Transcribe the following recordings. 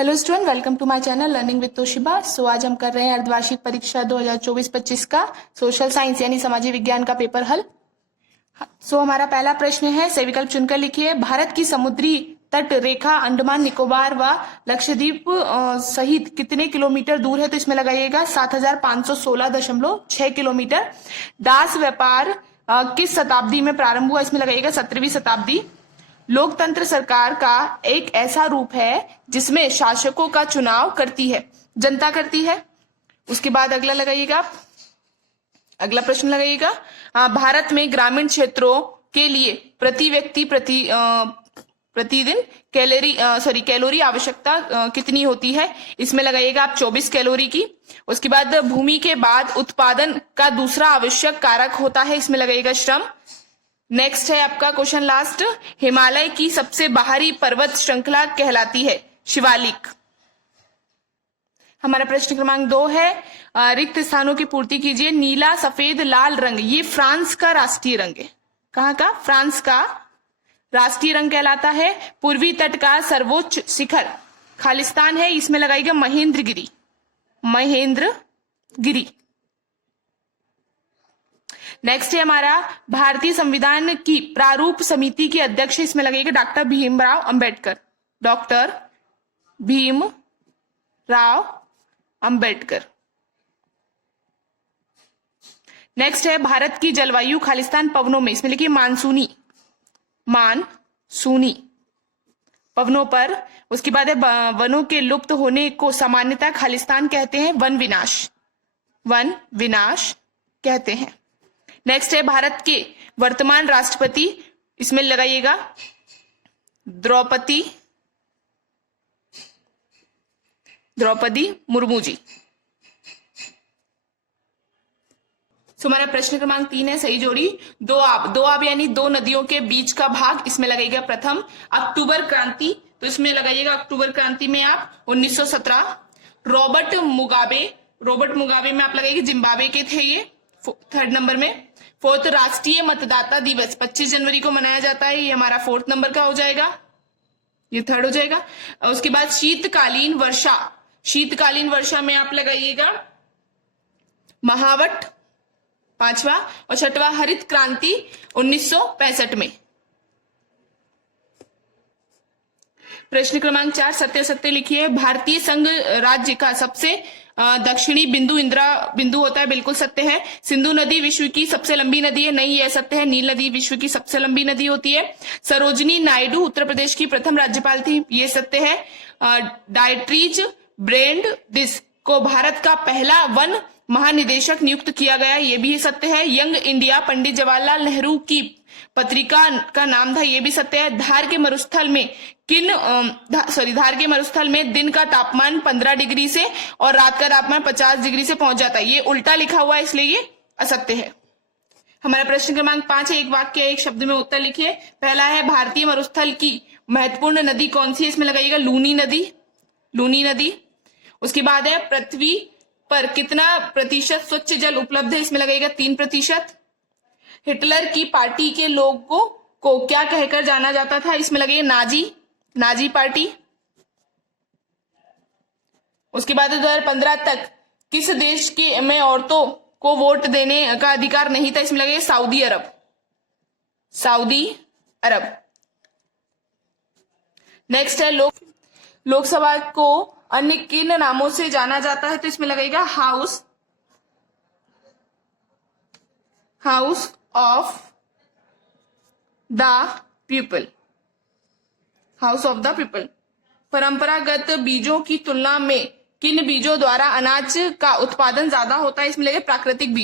Hello student, welcome to my channel learning with Toshiba. So आज हम कर रहे हैं अर्धवार्षिक परीक्षा 2024-25 का सोशल साइंस यानी सामाजिक विज्ञान का पेपर हल। हमारा पहला प्रश्न है, सही विकल्प चुनकर लिखिए। भारत की समुद्री तट रेखा अंडमान निकोबार व लक्षद्वीप सहित कितने किलोमीटर दूर है? तो इसमें लगाइएगा 7516.6 किलोमीटर। दास व्यापार किस शताब्दी में प्रारंभ हुआ? इसमें लगाइएगा 17वीं शताब्दी। लोकतंत्र सरकार का एक ऐसा रूप है जिसमें शासकों का चुनाव करती है, जनता करती है। उसके बाद अगला लगाइएगा, अगला प्रश्न लगाइएगा। भारत में ग्रामीण क्षेत्रों के लिए प्रति व्यक्ति प्रतिदिन कैलोरी आवश्यकता कितनी होती है? इसमें लगाइएगा आप 24 कैलोरी की। उसके बाद भूमि के बाद उत्पादन का दूसरा आवश्यक कारक होता है, इसमें लगाइएगा श्रम। नेक्स्ट है आपका क्वेश्चन लास्ट, हिमालय की सबसे बाहरी पर्वत श्रृंखला कहलाती है? शिवालिक। हमारा प्रश्न क्रमांक 2 है, रिक्त स्थानों की पूर्ति कीजिए। नीला, सफेद, लाल रंग ये फ्रांस का राष्ट्रीय रंग है। कहाँ का? फ्रांस का राष्ट्रीय रंग कहलाता है। पूर्वी तट का सर्वोच्च शिखर खालिस्तान है, इसमें लगाएगा महेंद्रगिरी। महेंद्रगिरी। नेक्स्ट है हमारा, भारतीय संविधान की प्रारूप समिति के अध्यक्ष, इसमें लगेगा doctor Bhimrao Ambedkar. Doctor Bhimrao Ambedkar. Next है, भारत की जलवायु खालिस्तान पवनों में, इसमें लिखिए मानसूनी। मानसूनी पवनों पर। उसके बाद है, वनों के लुप्त होने को सामान्यतः खालिस्तान कहते हैं, वन विनाश। वन विनाश कहते हैं। नेक्स्ट है, भारत के वर्तमान राष्ट्रपति, इसमें लगाइएगा द्रौपदी मुर्मू जी। हमारा प्रश्न क्रमांक 3 है, सही जोड़ी। दो आब यानी दो नदियों के बीच का भाग, इसमें लगाइएगा प्रथम अक्टूबर क्रांति, तो इसमें लगाइएगा अक्टूबर क्रांति में आप 1917। रॉबर्ट मुगाबे में आप लगाइएगा जिम्बाब्वे के थे ये, थर्ड नंबर में। फोर्थ, राष्ट्रीय मतदाता दिवस 25 जनवरी को मनाया जाता है, ये हमारा फोर्थ नंबर का हो जाएगा, ये थर्ड हो जाएगा। उसके बाद शीतकालीन वर्षा में आप लगाइएगा महावट, पांचवा। और छठवा, हरित क्रांति 1965 में। प्रश्न क्रमांक 4, सत्य सत्य लिखिए। भारतीय संघ राज्य का सबसे दक्षिणी बिंदु होता है, बिल्कुल सत्य है। सिंधु नदी विश्व की सबसे लंबी नदी है, नहीं, यह सत्य है। नील नदी विश्व की सबसे लंबी नदी होती है। सरोजिनी नायडू उत्तर प्रदेश की प्रथम राज्यपाल थी, ये सत्य है। डायट्रीज ब्रेंडिस को भारत का पहला वन महानिदेशक नियुक्त किया गया, ये भी सत्य है। यंग इंडिया पंडित जवाहरलाल नेहरू की पत्रिका का नाम था, ये भी सत्य है। धार के मरुस्थल में दिन का तापमान 15 डिग्री से और रात का तापमान 50 डिग्री से पहुंच जाता है, ये उल्टा लिखा हुआ है, इसलिए ये असत्य है। हमारा प्रश्न क्रमांक 5 है, एक वाक्य एक शब्द में उत्तर लिखिए। पहला है, भारतीय मरुस्थल की महत्वपूर्ण नदी कौन सी है? इसमें लगाइएगा लूनी नदी। उसके बाद है, पृथ्वी पर कितना प्रतिशत स्वच्छ जल उपलब्ध है? इसमें लगेगा 3%। हिटलर की पार्टी के लोगों को क्या कहकर जाना जाता था? इसमें लगेगा नाजी पार्टी। उसके बाद 2015 तक किस देश में औरतों को वोट देने का अधिकार नहीं था? इसमें लगेगा सऊदी अरब। नेक्स्ट है, लोकसभा को अन्य किन नामों से जाना जाता है? तो इसमें लगेगा हाउस ऑफ द पीपल। परंपरागत बीजों की तुलना में किन बीजों द्वारा अनाज का उत्पादन ज्यादा होता है? इसमें लगेगा प्राकृतिक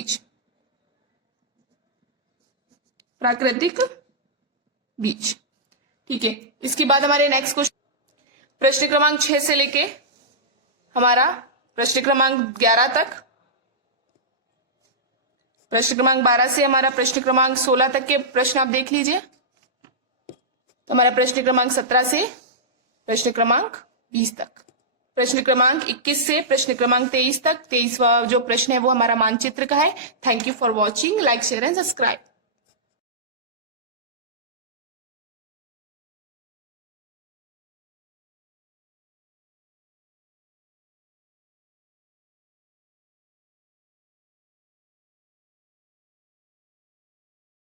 बीज। ठीक है। इसके बाद हमारे नेक्स्ट क्वेश्चन, प्रश्न क्रमांक 6 से लेके हमारा प्रश्न क्रमांक 11 तक, प्रश्न क्रमांक 12 से हमारा प्रश्न क्रमांक 16 तक के प्रश्न आप देख लीजिए। तो हमारा प्रश्न क्रमांक 17 से प्रश्न क्रमांक 20 तक, प्रश्न क्रमांक 21 से प्रश्न क्रमांक 23 तक। 23वां जो प्रश्न है वो हमारा मानचित्र का है। Thank you for watching, like share and subscribe.